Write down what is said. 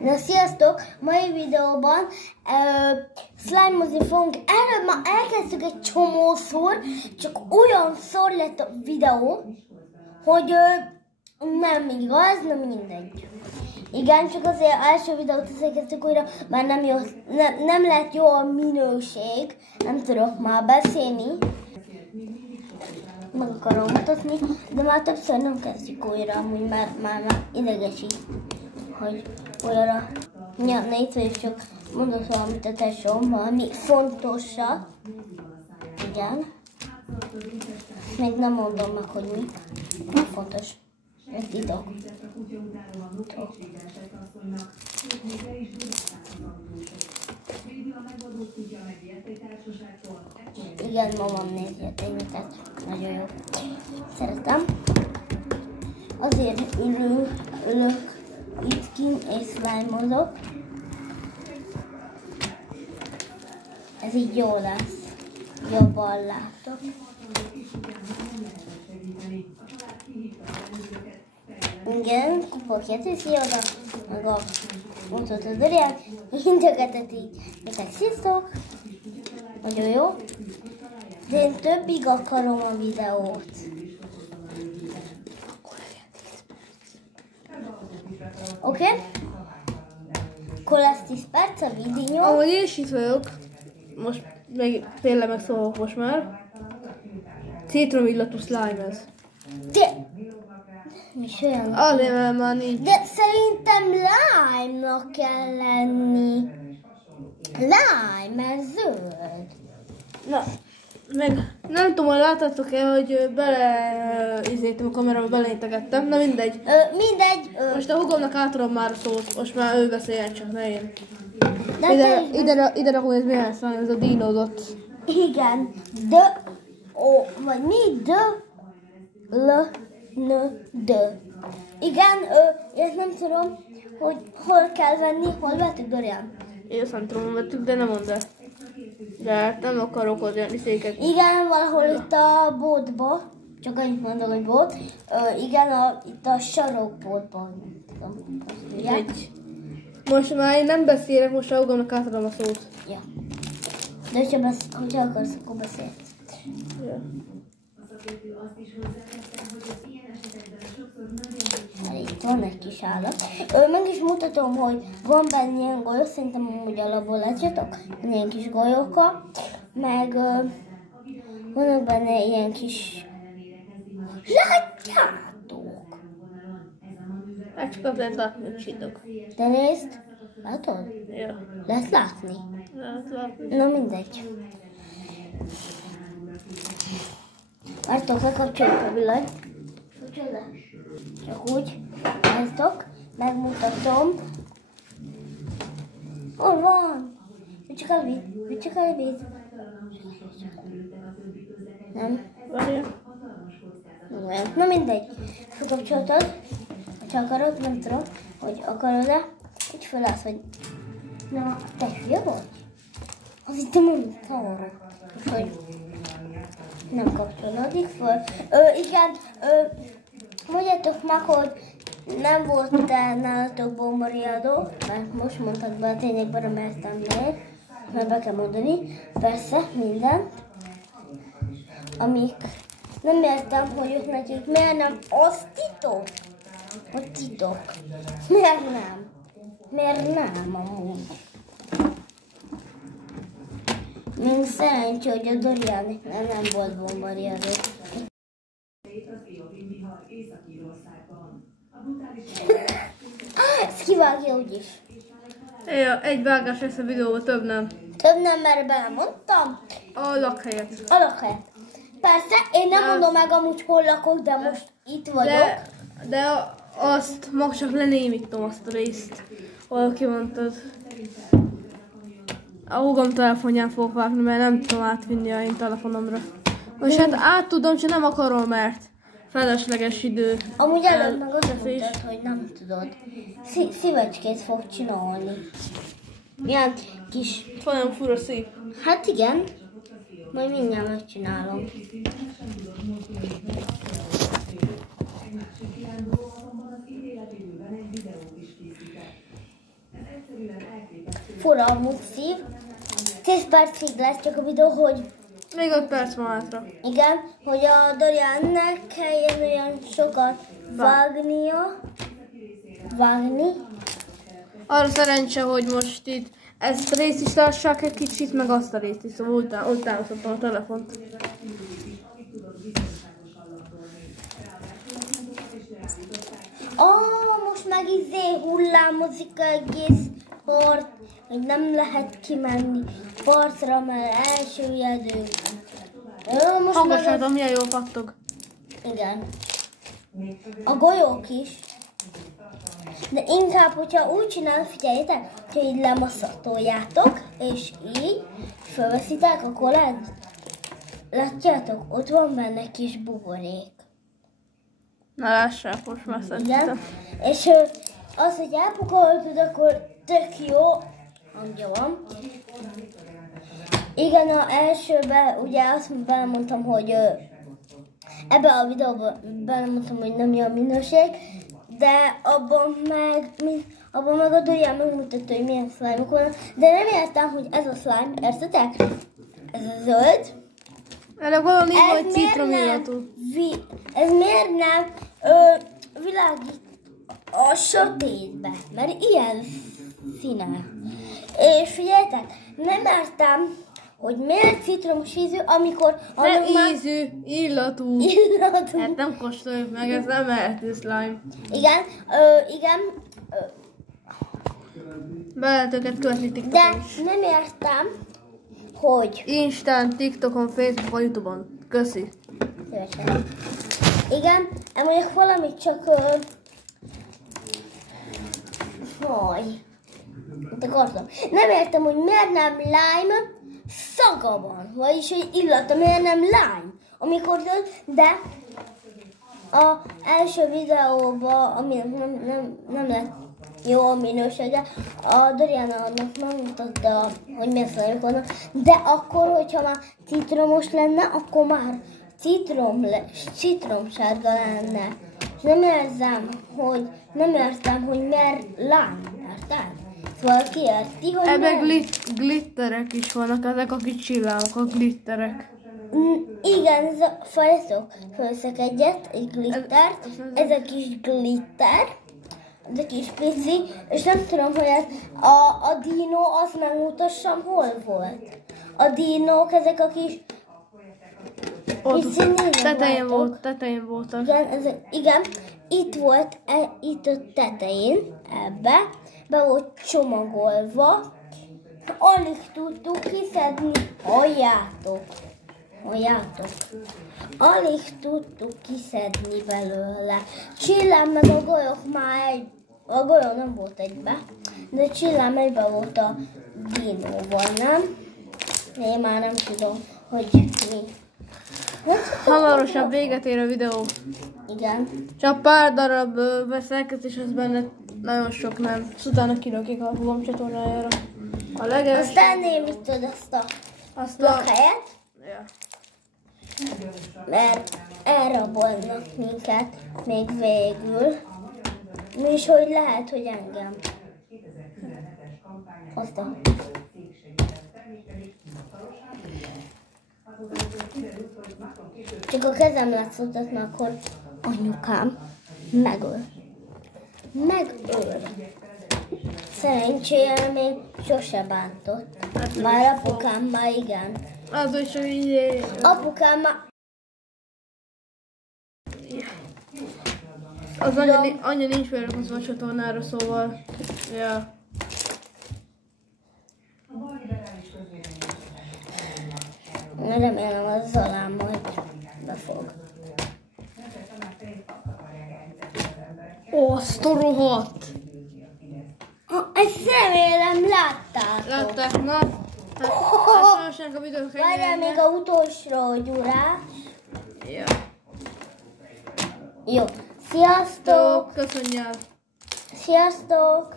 Na sziasztok! Mai videóban slime-ozni fogunk. Előbb már elkezdtük egy csomószor, csak olyanszor lett a videó, hogy nem igaz, nem mindegy. Igen, csak azért első videót elkezdtük újra, mert nem lett jó a minőség, nem tudok már beszélni. Meg akarom mutatni, de már többször nem kezdjük újra, amúgy már idegesít, hogy olyanra. Ja, ne itt vagyok, csak mondok valamit a tesóm, valami fontosat. Igen. Még nem mondom meg, hogy mi. Nem fontos. Ez titok. Igen, mamam nézi a tévét, tehát nagyon jó. Szeretem. Azért ülök itt kint és slime-ozok. Ez így jó lesz. Jobban látok. Igen, kupakját viszi oda, meg a mutató Doriát, integetet így. Nektek sziasztok! Nagyon jó. De én többig akarom a videót. Oké? Akkor lesz 10 perc a videó. Ahogy én is itt vagyok, most tényleg megszólok most már. Citromillatú slime ez. De! Mi is olyan? Azért, mert már nincs. De szerintem lime-nak kell lenni. Lime, mert zöld. Na, meg nem tudom, hogy láttátok-e, hogy izéltem a kamerába, beleintegettem. Na mindegy. Mindegy. Most a hugomnak átadom már a szót, most már ő beszéljen, csak ne én. Ide rakom, ez milyen slime, ez a dinódott. Igen. Vagy mi? Igen, én nem tudom, hogy hol kell venni, hol vettük, Dorian? Én azt nem tudom, hogy vettük, de nem mondd el. De nem akarok olyan széket. Igen, valahol itt a boltba, csak annyit mondom, hogy bolt. Igen, itt a sarokboltban. Most már én nem beszélek, most a hugomnak átadom a szót. Ja. De hogyha akarsz, akkor beszélsz. Ja. Itt van egy kis állat. Meg is mutatom, hogy van benne ilyen golyó, szerintem amúgy alapból látjátok, ilyen kis golyóka, meg vannak benne ilyen kis... Látjátok! Hát csak azért látni, hogy csitok. De nézd, látod? Ja. Lehet látni? Lehet látni. Na mindegy. Vártok, lekapcsoljuk a villanyt. Csak úgy, vártok, megmutatom. Hol van? Csak elvéd. Nem? Várja. Na mindegy. Felkapcsoltad. Ha akarod, nem tudom, hogy akarod-e. Úgy felállsz, hogy... Na, te hülye vagy? Az itt mondta arra. Úgyhogy nem kapcsolódik föl. Igen, mondjátok meg, hogy nem volt nálatok bombariadó, mert most mondtad be a tényekben, mertem meg, mert be kell mondani, persze, mindent, amik nem értem, hogy ők nekik miért nem, az titok, a titok, miért nem amúgy. Még szerencsé, hogy a Doriánik nem volt bombariadó. Ezt kivágja úgyis. Ja, egy vágás lesz a videóban, több nem. Több nem, mert belemondtam. A lakhelyet. A lakhelyet. Persze, én nem mondom meg amúgy hol lakok, de most itt vagyok. De azt mag csak lenémítom azt a részt, ahol kimondtad. A húgom telefonján fogok vágni, mert nem tudom átvinni a én telefonomra. Most hát át tudom, csak nem akarom, mert felesleges idő. Amúgy előbb meg azt mondtad, hogy nem tudod. Szívecskét fog csinálni. Ilyen kis... Olyan fura szív. Hát igen. Majd mindjárt megcsinálom. fura amúgy szív. 10 percig lesz csak a videó, hogy Még 5 perc van hátra. igen, hogy a Dorian ne kelljen olyan sokat vágni. Arra szerencse, hogy most itt ezt a részt is lássák egy kicsit, meg azt a részt is, szóval úgy támasztottam a telefont. Most meg hullámozik egész part, hogy nem lehet kimenni partra, mert elsüllyedünk. Hallgassátok, milyen jól pattog. Igen. A golyók is. De inkább, hogyha úgy csinál, figyeljétek, hogy így lemaszatoljátok, és így felveszitek, akkor látjátok, ott van benne kis buborék. Na lássák, most már szerintem. Igen. És az, hogy elpakoltad, akkor tök jó hangja van. Igen, az elsőben ugye azt belemondtam, hogy ebben a videóban belemondtam, hogy nem jó a minőség, de abban meg a Dorian megmutatta, hogy milyen slime-ok vannak, de nem értem, hogy ez a slime, értetek? Ez a zöld. Erre valami vagy citromillatú. Ez miért nem világít a sötétbe, mert ilyen színe. És figyeljetek, nem értem, hogy miért citromos ízű, amikor Nem ízű, illatú. Hát nem kóstoljuk meg, ez nem ehető slime. Igen, igen. Be lehet őket követni TikTokon De is. nem értem, hogy... Instán, TikTokon, Facebookon, Youtube-on. Köszi. Szívesen. Igen, mondjuk valamit csak... Mit akartam? Nem értem, hogy miért nem lime szaga van. Vagyis, hogy illata, miért nem lime. Amikor de az első videóban, ami nem lett jó a minősége, a Dorian annak megmutatta, hogy milyen szlime vannak, de akkor, hogyha már citromos lenne, akkor már citromsárga lenne. És nem értem, hogy miért lime, érted? Szóval ki érti, hogy Ebben glitterek is vannak, ezek a kis csillámok, a glitterek. Igen, ez a felszok egyet, egy glittert, ez a kis glitter, ez a kis pici, és nem tudom, hogy ez a dino, azt megmutassam, hol volt. A dinók, ezek a kis... Ott tetején voltak. Igen, itt volt, itt a tetején, ebbe, be volt csomagolva, alig tudtuk kiszedni, halljátok, alig tudtuk kiszedni belőle. Csillám meg a golyók a golyó nem volt egybe, de Csillám egybe volt a dinóval, nem? Én már nem tudom, hogy mi. Hamarosan véget ér a videó. Igen. Csak pár darab beszélgetés, az benne nagyon sok nem. Utána kilökik a húgom csatornájára. A legelső... Aztán némítod azt a helyet, Ja. mert elrabolnak minket még végül. És hogy lehet, hogy engem. Aztán. Csak a kezem látszott, mert akkor anyukám megöl. Szerencsére még sose bántott. Már apukám már igen. Az is, hogy így... Apukám már... Az anya nincs feliratkozva a csatornára, szóval... Ja. Remélem az Zalán majd befog. Ó, azt a rohadt! Ezt remélem láttátok. Látták, na? Hát, ezt a videók Várjál még a utolsó gyurás. Ja. Jó. Sziasztok! Köszönjük! Sziasztok!